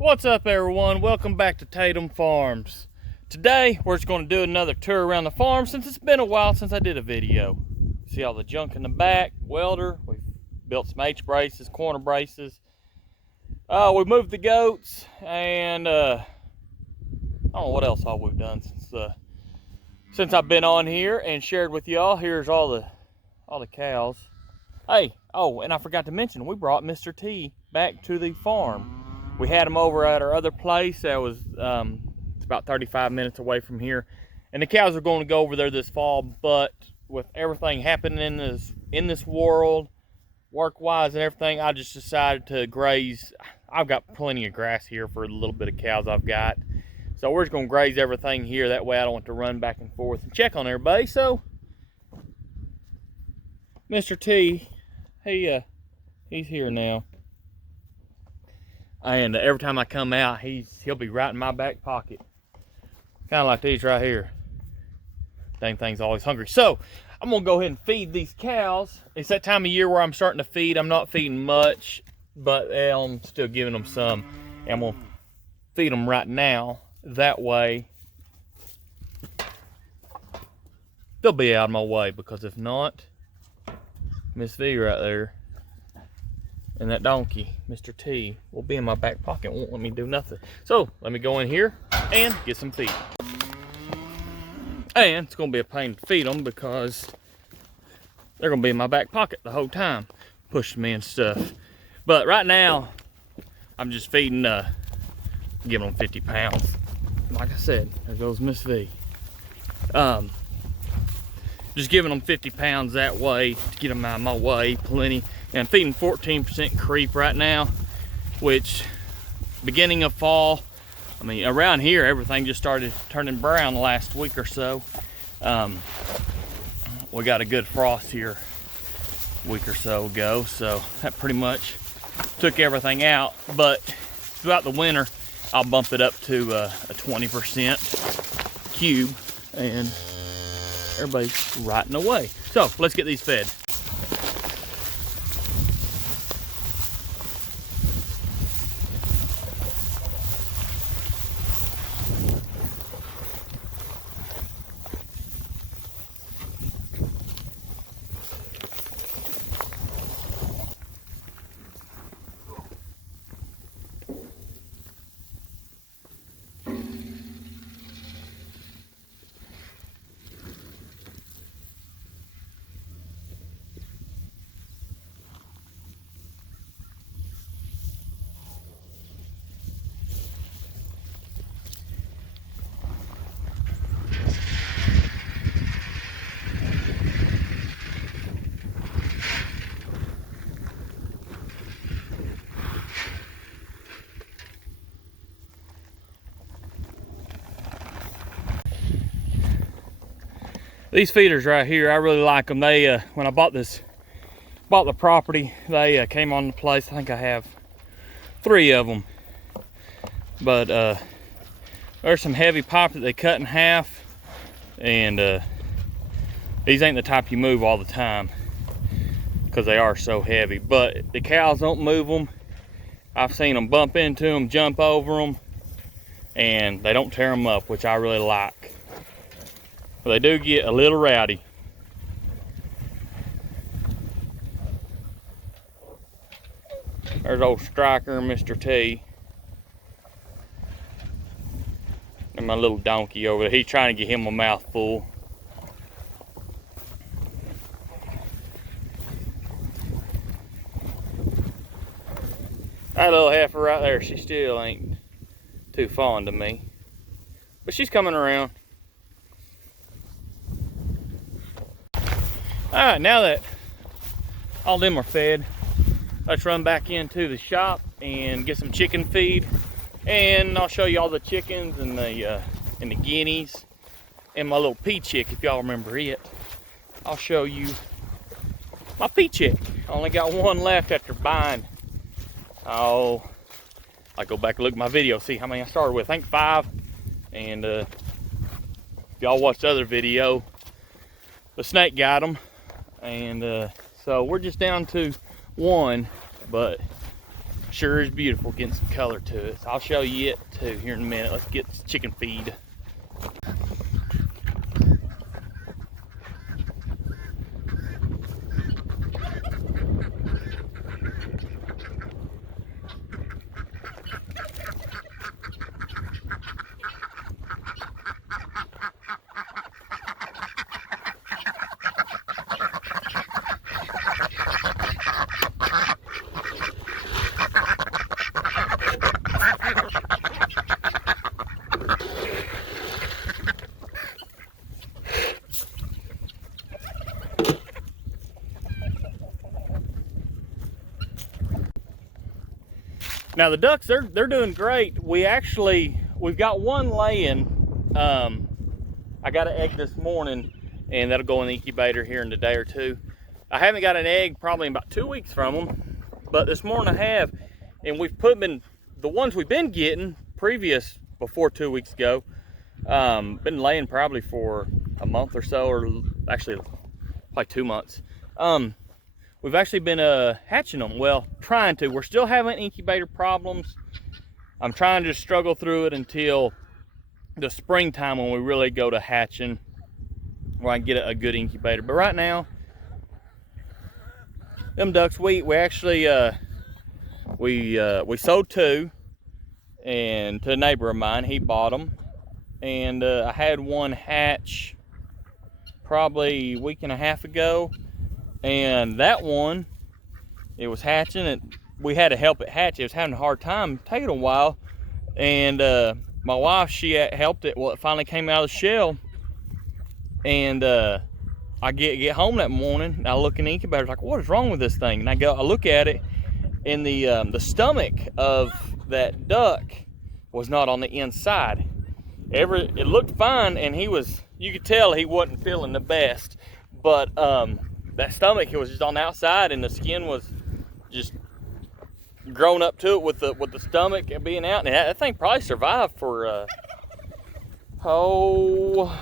What's up, everyone? Welcome back to Tatum Farms. Today we're just going to do another tour around the farm since it's been a while since I did a video. See all the junk in the back, welder. We've built some H-braces, corner braces. We moved the goats, and I don't know what else all we've done since I've been on here and shared with y'all. Here's all the cows. Hey, oh, and I forgot to mention, we brought Mr. T back to the farm. We had him over at our other place that was it's about 35 minutes away from here, and the cows are going to go over there this fall. But with everything happening in this world, work-wise and everything, I just decided to graze. I've got plenty of grass here for the little bit of cows I've got, so we're just going to graze everything here. That way I don't want to run back and forth and check on everybody. So Mr. T, he's here now. And every time I come out, he'll be right in my back pocket. Kind of like these right here. Dang thing's always hungry. So, I'm going to go ahead and feed these cows. It's that time of year where I'm starting to feed. I'm not feeding much, but I'm still giving them some. And I'm going to feed them right now. That way, they'll be out of my way. Because if not, Miss V right there, and that donkey, Mr. T, will be in my back pocket, won't let me do nothing. So let me go in here and get some feed. And it's gonna be a pain to feed them because they're gonna be in my back pocket the whole time, pushing me and stuff. But right now, I'm just feeding, giving them 50 pounds. Like I said, there goes Miss V. Just giving them 50 pounds that way to get them out of my way, plenty. And I'm feeding 14% creep right now, which beginning of fall, I mean, around here, everything just started turning brown the last week or so. We got a good frost here a week or so ago, so that pretty much took everything out. But throughout the winter, I'll bump it up to a 20% cube, and everybody's rotting away. So let's get these fed. These feeders right here, I really like them. They, when I bought the property, they came on the place. I think I have 3 of them. But there's some heavy pipe that they cut in half, and these ain't the type you move all the time because they are so heavy. But the cows don't move them. I've seen them bump into them, jump over them, and they don't tear them up, which I really like. They do get a little rowdy. There's old Striker, Mr. T. And my little donkey over there. He's trying to get him a mouthful. That little heifer right there, she still ain't too fond of me. But she's coming around. Alright, now that all them are fed, let's run back into the shop and get some chicken feed. And I'll show you all the chickens and the guineas and my little pea chick, if y'all remember it. I'll show you my pea chick. I only got one left after buying. Oh, I go back and look at my video, see how many I started with. I think 5. And if y'all watched the other video, the snake got them. And so we're just down to 1, but sure is beautiful, getting some color to it. So I'll show you it too here in a minute. Let's get this chicken feed. Now the ducks, they're doing great. We've got one laying. I got an egg this morning, and that'll go in the incubator here in a day or two. I haven't got an egg probably in about 2 weeks from them, but this morning I have, and we've the ones we've been getting before 2 weeks ago, been laying probably for a month or so, or actually probably 2 months. We've actually been hatching them. Well, trying to. We're still having incubator problems. I'm trying to struggle through it until the springtime when we really go to hatching, where I can get a good incubator. But right now, them ducks, we actually we sold 2, and to a neighbor of mine, he bought them, and I had one hatch probably a week and a half ago. And that one, it was hatching, and we had to help it hatch. It was having a hard time, taking a while. And my wife, she helped it. Well, it finally came out of the shell. And I get home that morning, and I look in the incubator, like, what is wrong with this thing? And I look at it, and the stomach of that duck was not on the inside. It looked fine, and you could tell he wasn't feeling the best. But that stomach, it was just on the outside, and the skin was just grown up to it with the stomach being out. And that thing probably survived for about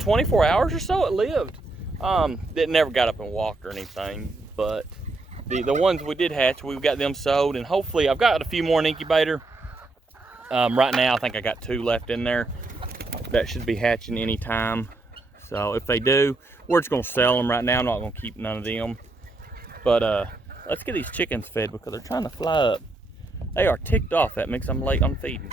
24 hours or so. It lived. It never got up and walked or anything. But the ones we did hatch, we've got them sold, and hopefully I've got a few more in incubator. Right now, I think I got 2 left in there. That should be hatching anytime. So if they do, we're just gonna sell them right now. I'm not gonna keep none of them. But let's get these chickens fed because they're trying to fly up. They are ticked off at me because I'm late on feeding.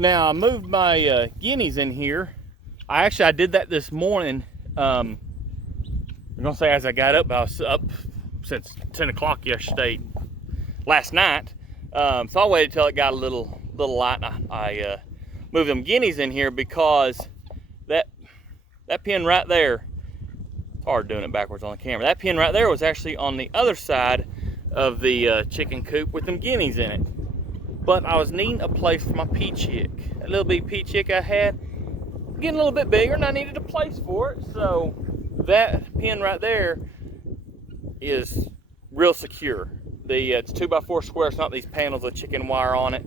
Now I moved my guineas in here. I did that this morning. I'm gonna say as I got up, I was up since 10 o'clock last night. So I waited till it got a little light. I moved them guineas in here because that pen right there, it's hard doing it backwards on the camera. That pen right there was actually on the other side of the chicken coop with them guineas in it. But I was needing a place for my pea chick. A little bitty pea chick I had, getting a little bit bigger, and I needed a place for it. So that pen right there is real secure. It's 2x4 square. It's not these panels with chicken wire on it.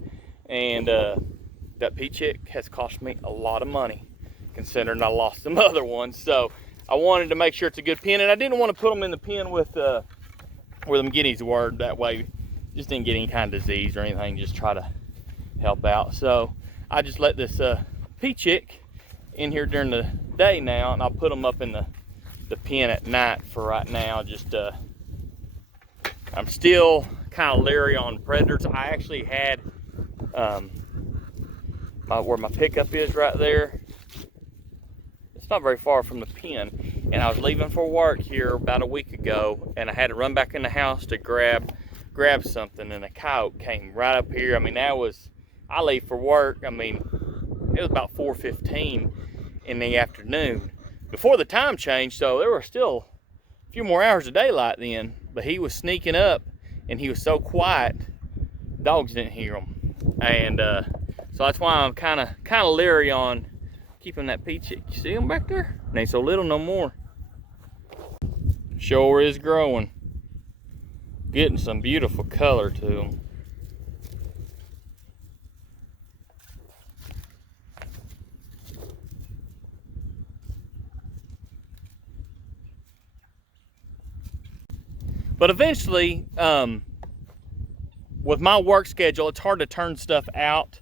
And that pea chick has cost me a lot of money, considering I lost some other ones. So I wanted to make sure it's a good pen, and I didn't want to put them in the pen with where them guineas were. That way, just didn't get any kind of disease or anything. Just try to help out. So I just let this pea chick in here during the day now, and I'll put them up in the pen at night for right now. Just I'm still kind of leery on predators. I actually had where my pickup is right there. It's not very far from the pen, and I was leaving for work here about a week ago, and I had to run back in the house to grab something, and a coyote came right up here. I mean, I leave for work. I mean, it was about 4:15 in the afternoon before the time changed, so there were still a few more hours of daylight then. But he was sneaking up, and he was so quiet, dogs didn't hear him. And so that's why I'm kind of leery on keeping that pea chick. You see them back there? They ain't so little no more. Sure is growing. Getting some beautiful color to them. But eventually, with my work schedule, it's hard to turn stuff out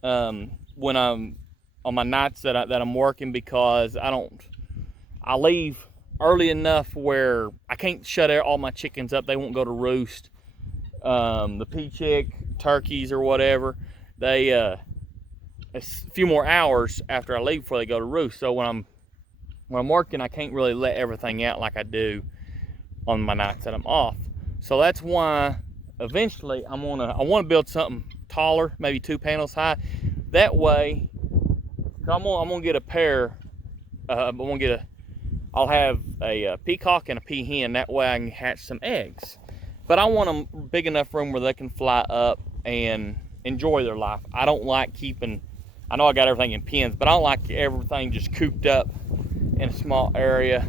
when I'm on my nights that I'm working, because I leave early enough where I can't shut all my chickens up. They won't go to roost. The pea chick, turkeys or whatever, they a few more hours after I leave before they go to roost. So when I'm working, I can't really let everything out like I do on my nights that I'm off. So that's why eventually I want to build something taller, maybe 2 panels high. That way, I'm gonna get a pair. I'll have a peacock and a peahen. That way I can hatch some eggs. But I want them big enough room where they can fly up and enjoy their life. I don't like keeping, I know I got everything in pens, but I don't like everything just cooped up in a small area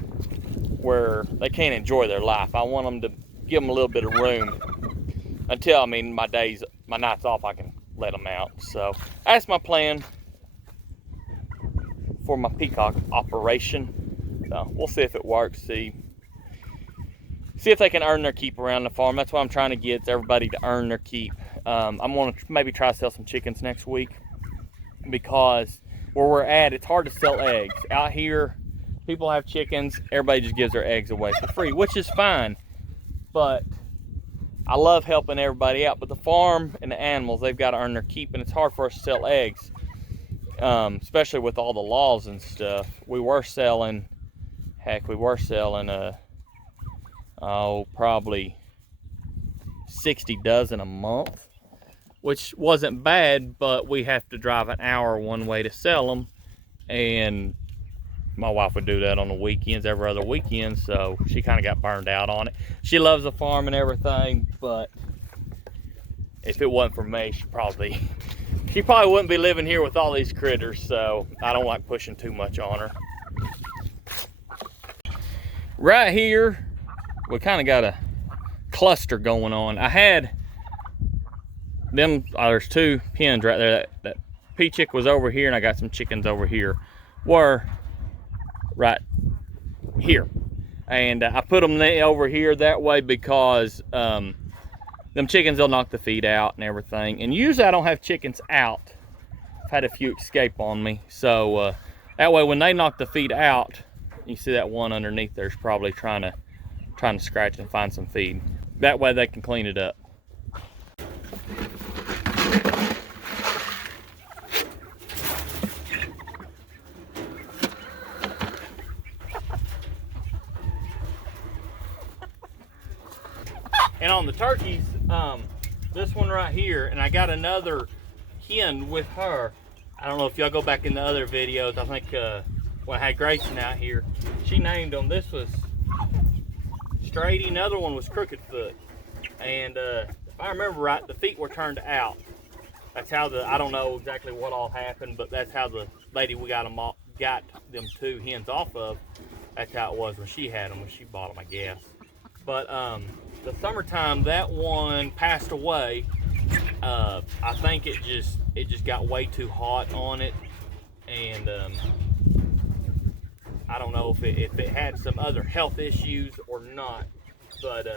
where they can't enjoy their life. I want them to give them a little bit of room until, I mean, my nights off, I can let them out. So that's my plan for my peacock operation. So we'll see if it works. See if they can earn their keep around the farm. That's what I'm trying to get, is everybody to earn their keep. I'm gonna maybe try to sell some chickens next week, because where we're at, it's hard to sell eggs. Out here, people have chickens, everybody just gives their eggs away for free, which is fine. But I love helping everybody out. But the farm and the animals, they've got to earn their keep, and it's hard for us to sell eggs, especially with all the laws and stuff. We were selling probably 60 dozen a month, which wasn't bad, but we have to drive an hour one way to sell them, and my wife would do that on the weekends, every other weekend, so she kind of got burned out on it. She loves the farm and everything, but if it wasn't for me, she probably wouldn't be living here with all these critters, so I don't like pushing too much on her. Right here, we kind of got a cluster going on. I had them, there's 2 pens right there. That pea chick was over here, and I got some chickens over here. Were right here, and I put them over here that way because them chickens, they'll knock the feed out and everything. And usually I don't have chickens out. I've had a few escape on me, so that way when they knock the feed out, you see that one underneath there's probably trying to scratch and find some feed. That way they can clean it up. And on the turkeys, this one right here, and I got another hen with her. I don't know if y'all go back in the other videos. I think when I had Grayson out here, she named them. This was Straighty, another one was Crooked Foot. And if I remember right, the feet were turned out. That's how I don't know exactly what all happened, but that's how the lady we got them 2 hens off of, that's how it was when she had them, when she bought them, I guess. But the summertime, that one passed away. I think it just got way too hot on it, and I don't know if it had some other health issues or not. But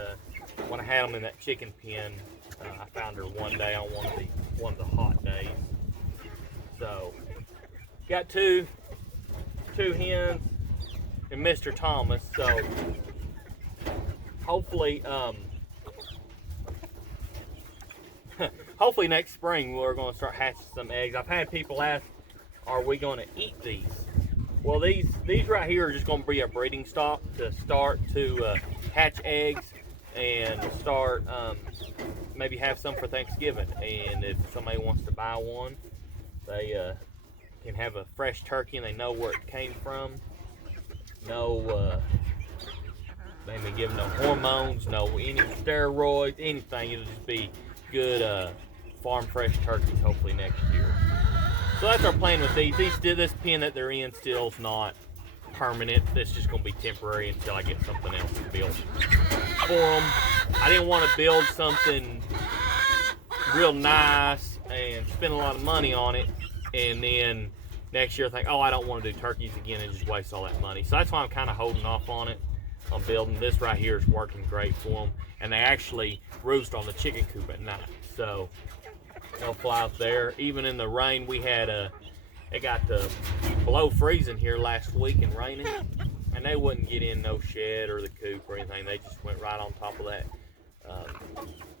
when I had them in that chicken pen, I found her one day on one of the hot days. So got two hens and Mr. Thomas. So hopefully, hopefully next spring we're going to start hatching some eggs. I've had people ask, are we going to eat these? Well, these right here are just going to be a breeding stock to start to hatch eggs and start maybe have some for Thanksgiving. And if somebody wants to buy one, they can have a fresh turkey and they know where it came from. No, they ain't been given no hormones, no any steroids, anything. It'll just be good farm fresh turkeys hopefully next year. So that's our plan with these. This pen that they're in still is not permanent. It's just going to be temporary until I get something else built for them. I didn't want to build something real nice and spend a lot of money on it, and then next year think, oh, I don't want to do turkeys again, and just waste all that money. So that's why I'm kind of holding off on it. I'm building this right here is working great for them, and they actually roost on the chicken coop at night, so they'll fly out there. Even in the rain, we had it got below freezing here last week and raining, and they wouldn't get in no shed or the coop or anything. They just went right on top of that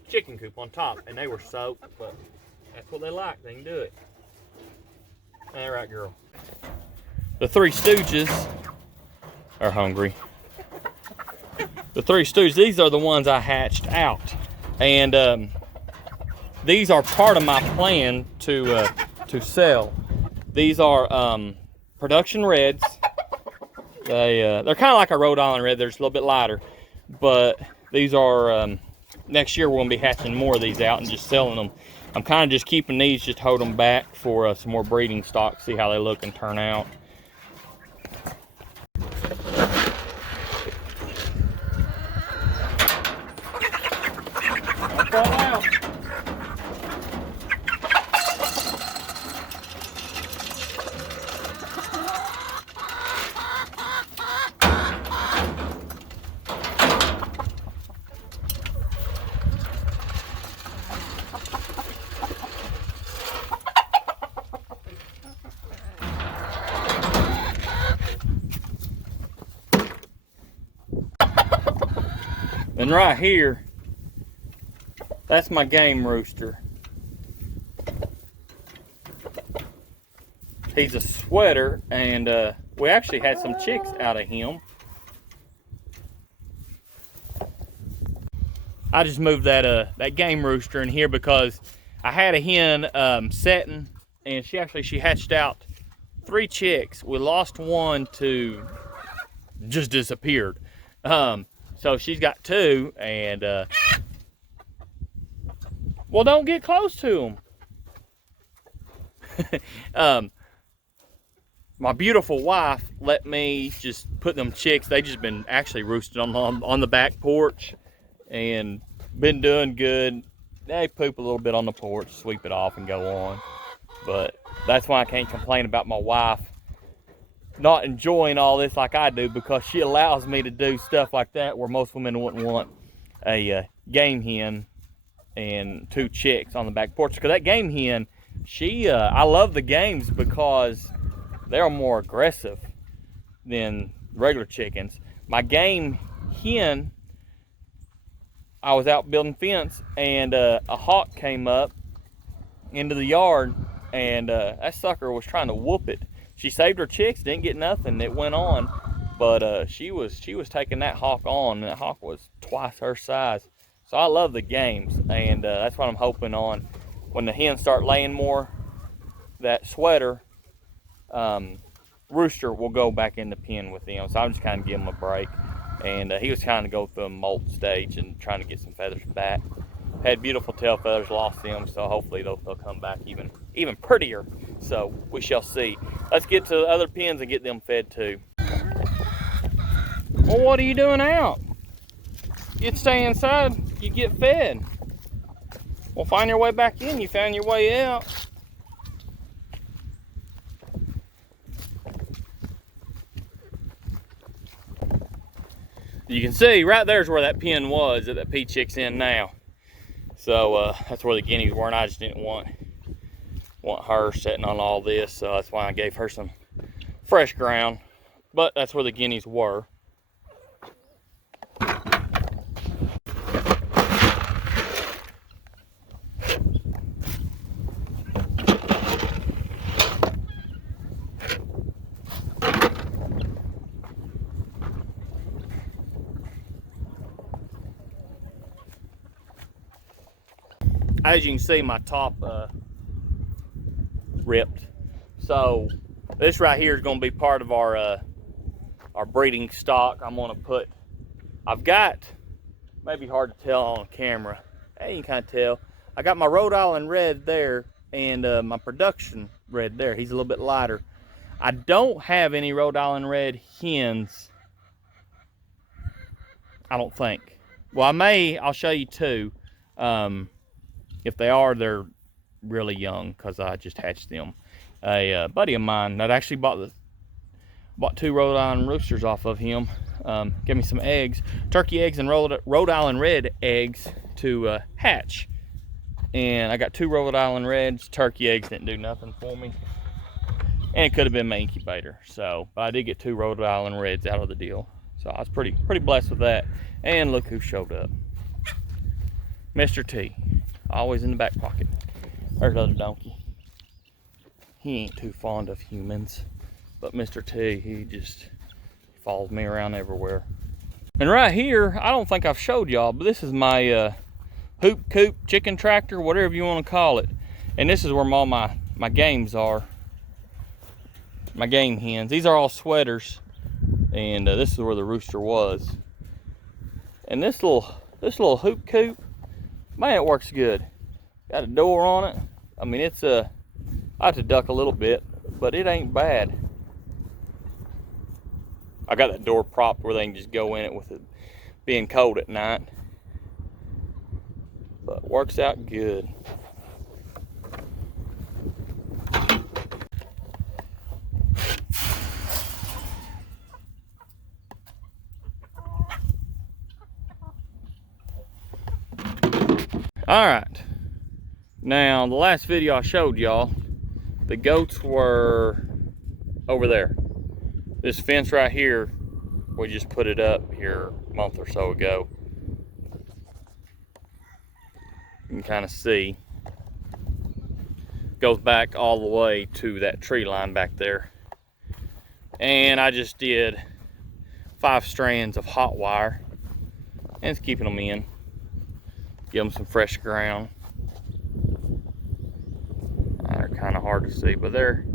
chicken coop on top, and they were soaked, but that's what they like. They can do it. All right, girl. The Three Stooges are hungry. The Three Stooges, these are the ones I hatched out, and these are part of my plan to sell. These are production reds. They're kind of like a Rhode Island red. They're just a little bit lighter, but these are next year we're gonna be hatching more of these out and just selling them. I'm kind of just keeping these, just hold them back for some more breeding stock, see how they look and turn out. And right here, that's my game rooster. He's a sweater, and we actually had some chicks out of him. I just moved that game rooster in here because I had a hen setting, and she hatched out 3 chicks. We lost one to just disappeared. So she's got 2, and well, don't get close to them. My beautiful wife let me just put them chicks. They just been actually roosted on the back porch and been doing good. They poop a little bit on the porch, sweep it off, and go on. But that's why I can't complain about my wife not enjoying all this like I do, because she allows me to do stuff like that where most women wouldn't want a game hen and 2 chicks on the back porch. Because that game hen, I love the games because they're more aggressive than regular chickens. My game hen, I was out building fence, and a hawk came up into the yard, and that sucker was trying to whoop it. She saved her chicks, didn't get nothing. It went on, but she was taking that hawk on, and that hawk was twice her size. So I love the games, and that's what I'm hoping on. When the hens start laying more, that sweater rooster will go back in the pen with them. So I'm just kind of giving him a break, and he was trying to go through a molt stage and trying to get some feathers back. Had beautiful tail feathers, lost them, so hopefully they'll come back even prettier. So we shall see. Let's get to the other pens and get them fed too. Well, what are you doing out? You'd stay inside, you get fed. Well, find your way back in. You found your way out. You can see right there's where that pen was that P chick's in now. So that's where the guineas were, and I just didn't want her sitting on all this, so that's why I gave her some fresh ground. But that's where the guineas were. As you can see, my top ripped. So this right here is going to be part of our breeding stock. I'm going to put, I've got, maybe hard to tell on camera, hey, you can kind of tell, I got my Rhode Island Red there and my production red there. He's a little bit lighter. I don't have any Rhode Island Red hens, I don't think. Well, I'll show you two. If they are, they're really young because I just hatched them. A buddy of mine that actually bought 2 Rhode Island roosters off of him. Give me some eggs, turkey eggs and Rhode Island Red eggs to hatch. And I got 2 Rhode Island Reds. Turkey eggs didn't do nothing for me. And it could have been my incubator. So, but I did get 2 Rhode Island Reds out of the deal. So I was pretty blessed with that. And look who showed up. Mr. T. Always in the back pocket. There's the other donkey. He ain't too fond of humans. But Mr. T, he just follows me around everywhere. And right here, I don't think I've showed y'all, but this is my hoop coop chicken tractor, whatever you want to call it. And this is where all my games are. My game hens. These are all sweaters. And this is where the rooster was. And this little hoop coop, man, it works good. Got a door on it. I mean, it's I have to duck a little bit, but it ain't bad. I got that door propped where they can just go in it with it being cold at night. But works out good. All right, now the last video I showed y'all, the goats were over there. This fence right here, we just put it up here a month or so ago. You can kind of see, goes back all the way to that tree line back there. And I just did 5 strands of hot wire, and it's keeping them in. Give them some fresh ground. They're kind of hard to see, but they're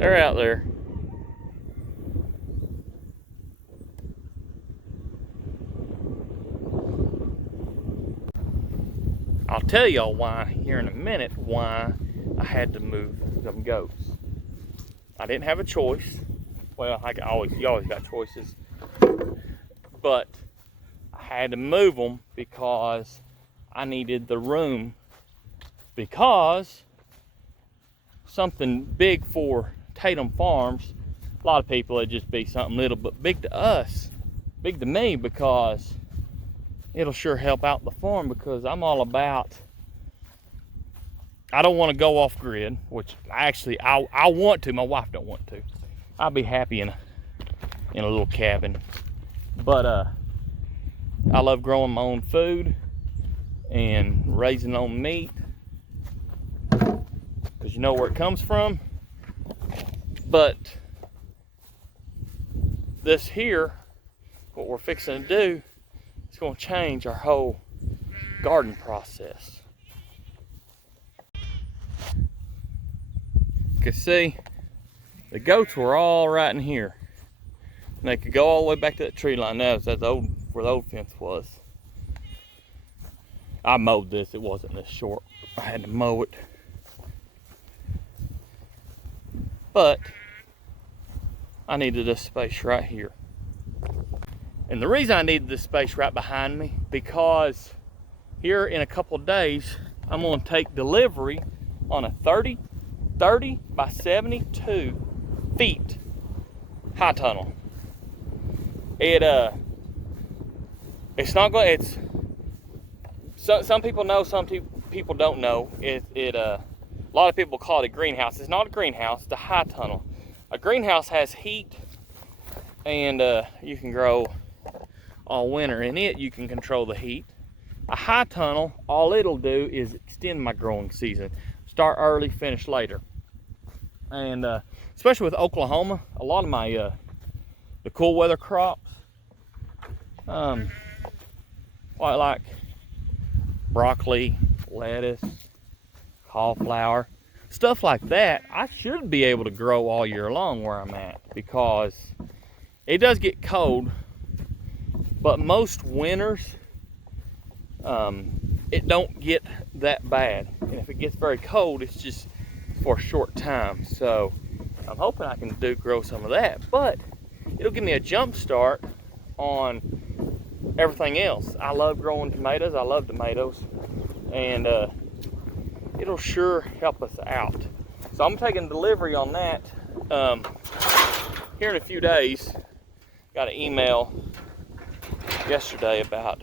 out there. I'll tell y'all why here in a minute why I had to move them goats. I didn't have a choice. Well, you always got choices, but I had to move them because I needed the room, because something big for Tatum Farms, a lot of people it'd just be something little, but big to us, big to me, because it'll sure help out the farm, because I'm all about, I don't want to go off grid, which actually I want to, my wife don't want to. I'll be happy in a little cabin, but I love growing my own food and raising my own meat, because you know where it comes from. But this here, what we're fixing to do, is going to change our whole garden process. You can see the goats were all right in here, and they could go all the way back to that tree line. Now that's where the old fence was. I mowed this, it wasn't this short. I had to mow it. But I needed this space right here. And the reason I needed this space right behind me, because here in a couple of days, I'm going to take delivery on a 30 by 72 feet high tunnel. It's not going. Some people know, some people don't know. A lot of people call it a greenhouse. It's not a greenhouse. It's a high tunnel. A greenhouse has heat, and you can grow all winter in it. You can control the heat. A high tunnel, all it'll do is extend my growing season. Start early, finish later. And especially with Oklahoma, a lot of my the cool weather crops, like broccoli, lettuce, cauliflower, stuff like that, I should be able to grow all year long where I'm at, because it does get cold, but most winters it don't get that bad. And if it gets very cold, it's just for a short time. So I'm hoping I can grow some of that, but it'll give me a jump start on everything else. I love growing tomatoes. I love tomatoes, and it'll sure help us out. So I'm taking delivery on that here in a few days. Got an email yesterday about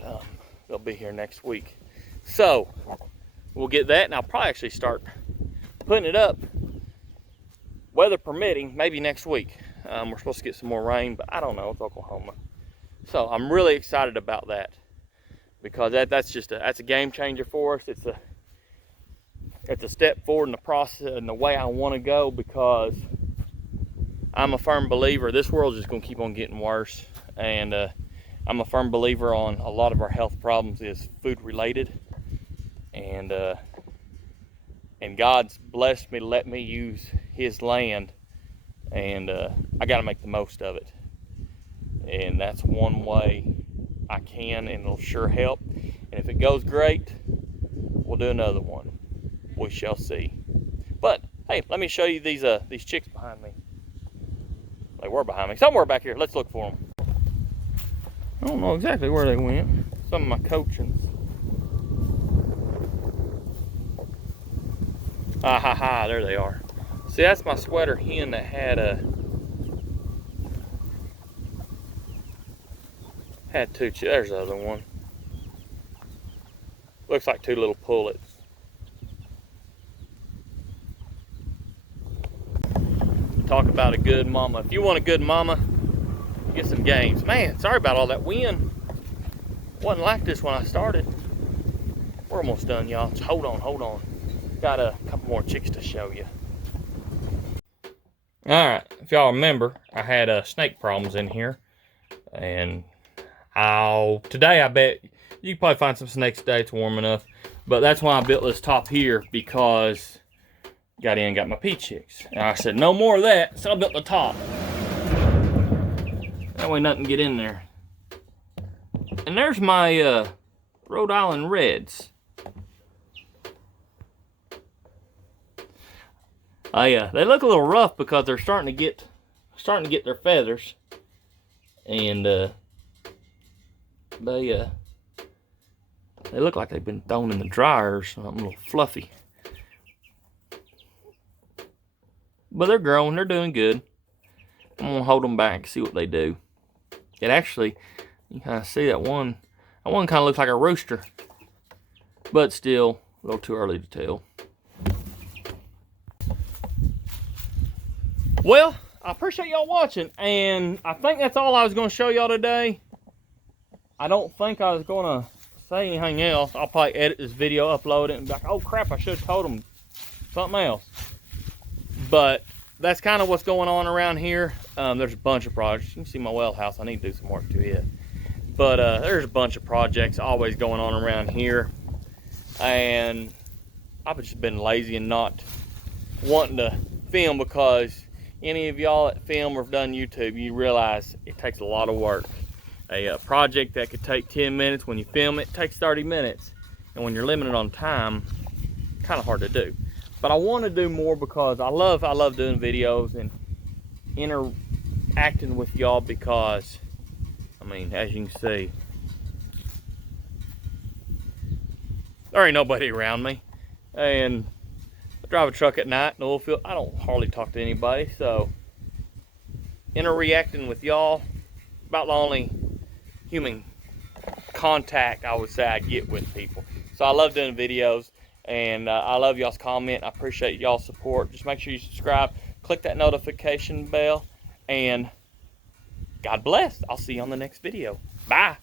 they'll be here next week. So we'll get that, and I'll probably actually start putting it up, weather permitting, maybe next week. We're supposed to get some more rain, but I don't know, it's Oklahoma. So I'm really excited about that, because that's a game changer for us. It's a step forward in the process and the way I want to go, because I'm a firm believer this world's just going to keep on getting worse, and I'm a firm believer on a lot of our health problems is food related, and God's blessed me to let me use His land, and I got to make the most of it. And that's one way I can, and it'll sure help. And if it goes great, we'll do another one. We shall see. But hey, let me show you these chicks behind me. They were behind me, somewhere back here. Let's look for them. I don't know exactly where they went. Some of my coachings. Ah ha ha, there they are. See, that's my sweater hen that had two chicks. There's the other one. Looks like two little pullets. Talk about a good mama. If you want a good mama, get some games. Man, sorry about all that wind. Wasn't like this when I started. We're almost done, y'all. Just hold on. Got a couple more chicks to show you. All right, if y'all remember, I had snake problems in here, and today I bet you can probably find some snakes today. It's warm enough, but that's why I built this top here, because got in and got my pea chicks. And I said, no more of that, so I built the top. That way nothing get in there. And there's my Rhode Island Reds. They look a little rough because they're starting to get their feathers. And they look like they've been thrown in the dryer or something, a little fluffy. But they're growing, they're doing good. I'm gonna hold them back and see what they do. It actually, you kind of see that one kind of looks like a rooster, but still a little too early to tell. Well, I appreciate y'all watching, and I think that's all I was gonna show y'all today. I don't think I was gonna say anything else. I'll probably edit this video, upload it, and be like, oh crap, I should have told them something else. But that's kind of what's going on around here. There's a bunch of projects. You can see my well house. I need to do some work to it. But there's a bunch of projects always going on around here. And I've just been lazy and not wanting to film, because any of y'all that film or have done YouTube, you realize it takes a lot of work. A project that could take 10 minutes, when you film it, takes 30 minutes. And when you're limited on time, kind of hard to do. But I want to do more, because I love doing videos and interacting with y'all, because, I mean, as you can see, there ain't nobody around me. And I drive a truck at night in the oil field. I don't hardly talk to anybody, so interacting with y'all, about the only human contact I would say I get with people. So I love doing videos. And I love y'all's comment. I appreciate y'all's support. Just make sure you subscribe, click that notification bell, and God bless. I'll see you on the next video. Bye.